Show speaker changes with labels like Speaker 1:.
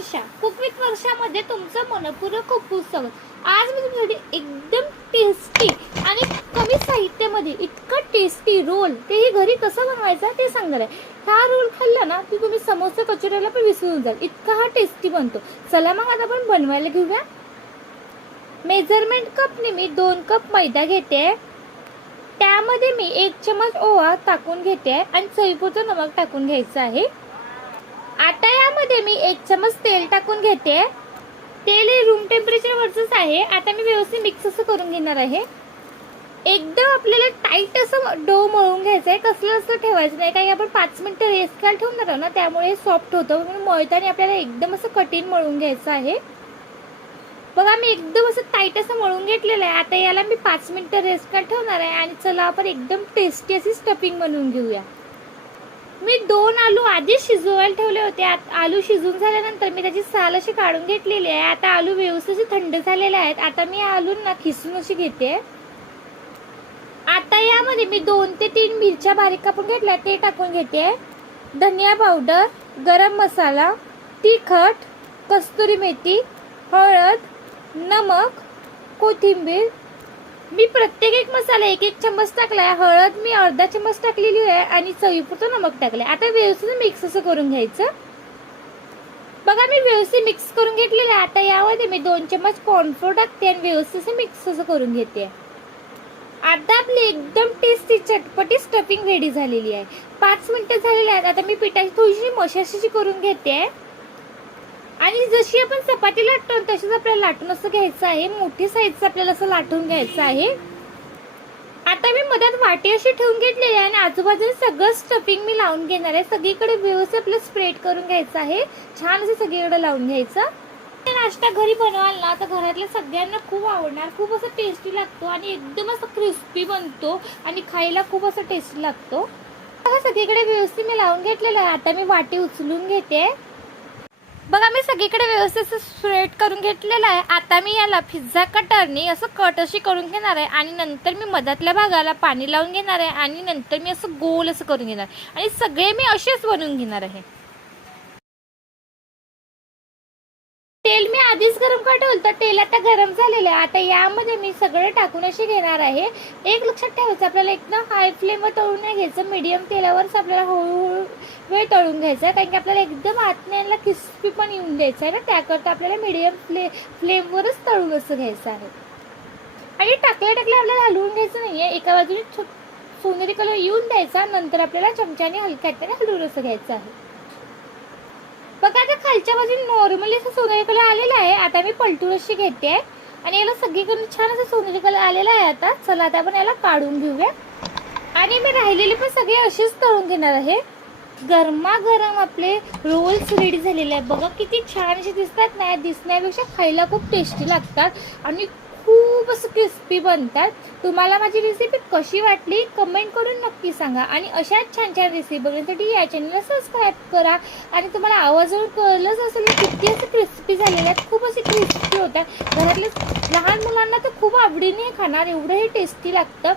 Speaker 1: वर्षा cook वर्षामध्ये तुमचं मनपूर्वक खूप स्वागत आज मी तुमच्यासाठी एकदम टेस्टी आणि कमी साहित्यामध्ये इतकं टेस्टी रोल तेही घरी कसं बनवायचं ते सांगणार आहे. हा रोल खाल्ला ना की तुम्ही समोसा कचोऱ्याला पण विसरून जाल. इतका हा टेस्टी बनतो. चला मग आता आपण बनवायला घेऊया. मेजरमेंट कपने मी दोन कप मैदा घेते. त्यामध्ये मी एक चमच ओवा टाकून घेते. आणि चवीपुरतं नमक टाकून घ्यायचं आहे. आता यामध्ये मी एक चमच तेल टाकून घेते. तेल हे रूम टेम्परेचर वरच आहे. आता मी व्यवस्थित मिक्स असं करून घेणार आहे. एकदम आपल्याला टाईट असं डो मळून घ्यायचं आहे कसलं असं ठेवायचं नाही. कारण आपण पाच मिनिटं रेस्ट करायला ठेवणार आहोत ना त्यामुळे सॉफ्ट होतं. म्हणून मळताना आपल्याला एकदम असं कठीण मळून घ्यायचं आहे. बघा मी एकदम असं टाईट असं मळून घेतलेलं आहे. आता याला मी पाच मिनिटं रेस्ट करायला ठेवणार आहे. आणि चला आपण एकदम टेस्टी अशी स्टफिंग बनवून घेऊया. मी दोन आलू आधीच शिजवायला ठेवले होते. आत- आलू शिजून झाल्यानंतर मी त्याची साल अशी काढून घेतलेली आहे. आता आलू व्यवस्थित थंड झालेले आहेत. आता मी आलू ना खिसून अशी घेते. आता यामध्ये मी दोन ते तीन मिरच्या बारीक कापून घेतल्या ते टाकून घेते. धनिया पावडर गरम मसाला तिखट कस्तुरी मेथी हळद नमक कोथिंबीर मी प्रत्येक एक मसाला एक एक चम्मच टाकलाय. हळद मी अर्धा चम्मच टाकलेली आहे आणि चवीपुरतं नमक टाकलंय. आता व्यवस्थित मिक्स असं करून घ्यायचं. बघा मी व्यवस्थित मिक्स करून घेतलेलं आहे. आता यामध्ये मी दोन चम्मच कॉर्नफ्लोर टाकते आणि व्यवस्थित असं मिक्स असं करून घेते. आता आपली एकदम टेस्टी चटपटी स्टफिंग रेडी झालेली आहे. पाच मिनिटं झालेली आहेत. आता मी पिठाची थोडीशी मशाशीची करून घेते. आणि जशी आपण चपाती लाटतो तशीच आपल्याला लाटून असं घ्यायचं आहे मोठी साईजचं आपल्याला असं लाटून घ्यायचं आहे. आता मी मध्यात वाटी अशी ठेवून घेतलेली आहे आणि आजूबाजूने सगळं स्टफिंग मी लावून घेणार आहे. सगळीकडे व्यवस्थित आपलं स्प्रेड करून घ्यायचं आहे. छान असं सगळीकडे लावून घ्यायचं. नाश्ता घरी बनवाल ना तर घरातल्या सगळ्यांना खूप आवडणार खूप असं टेस्टी लागतो आणि एकदम असं क्रिस्पी बनतो आणि खायला खूप असं टेस्टी लागतो. आता सगळीकडे व्यवस्थित मी लावून घेतलेलं आहे. आता मी वाटी उचलून घेते. बघा मी सगळीकडे व्यवस्थित स्प्रेड करून घेतलेलं आहे. आता मी याला पिझ्झा कटरनी असं कट अशी करून घेणार आहे आणि नंतर मी मधातल्या भागाला पाणी लावून घेणार आहे आणि नंतर मी असं गोल असं करून घेणार आणि सगळे मी असेच बनवून घेणार आहे. आधीच गरम काढलं होतं तर तेल आता गरम झालेलं आहे. आता यामध्ये मी सगळं टाकून अशी घेणार आहे. एक लक्षात ठेवायचं आपल्याला एकदम हाय फ्लेमवर तळून नाही घ्यायचं मीडियम तेलावरच आपल्याला हळूहळू वेळ तळून घ्यायचा आहे. कारण की आपल्याला एकदम आतण्याला क्रिस्पी पण येऊन द्यायचं आहे ना. त्याकरता आपल्याला मीडियम फ्ले फ्लेमवरच तळून असं घ्यायचं आहे. आणि टाकल्या टाकल्या आपल्याला हलवून घ्यायचं नाही आहे एका बाजूने छो- सोनेरी कलर येऊन द्यायचा. नंतर आपल्याला चमच्याने हलक्या हाताने हलवून असं घ्यायचं आहे. खालच्या बाजूने नॉर्मली असं सोनेरी कलर आलेला आहे. आता मी पलटून अशी घेते. आणि याला सगळीकडून छान असं सोनेरी कलर आलेला आहे आता. चला आता आपण याला काढून घेऊया. आणि मी राहिलेले पण सगळे असेच तळून घेणार आहे. गरमागरम आपले रोल्स रेडी झालेले आहे बघा किती छान असे दिसतात नाही दिसण्यापेक्षा खायला खूप टेस्टी लागतात. आणि खूप असं क्रिस्पी बनतात. तुम्हाला माझी रेसिपी कशी वाटली? कमेंट करून नक्की सांगा. आणि अशाच छान छान रेसिपी बघण्यासाठी या चॅनलला सबस्क्राईब करा. आणि तुम्हाला आवाजवर कळलंच असेल किती असं क्रिस्पी झालेले आहेत. खूप असे क्रिस्पी होतात घरातल्या लहान मुलांना तर खूप आवडीने खाणार. एवढं हे टेस्टी लागतं.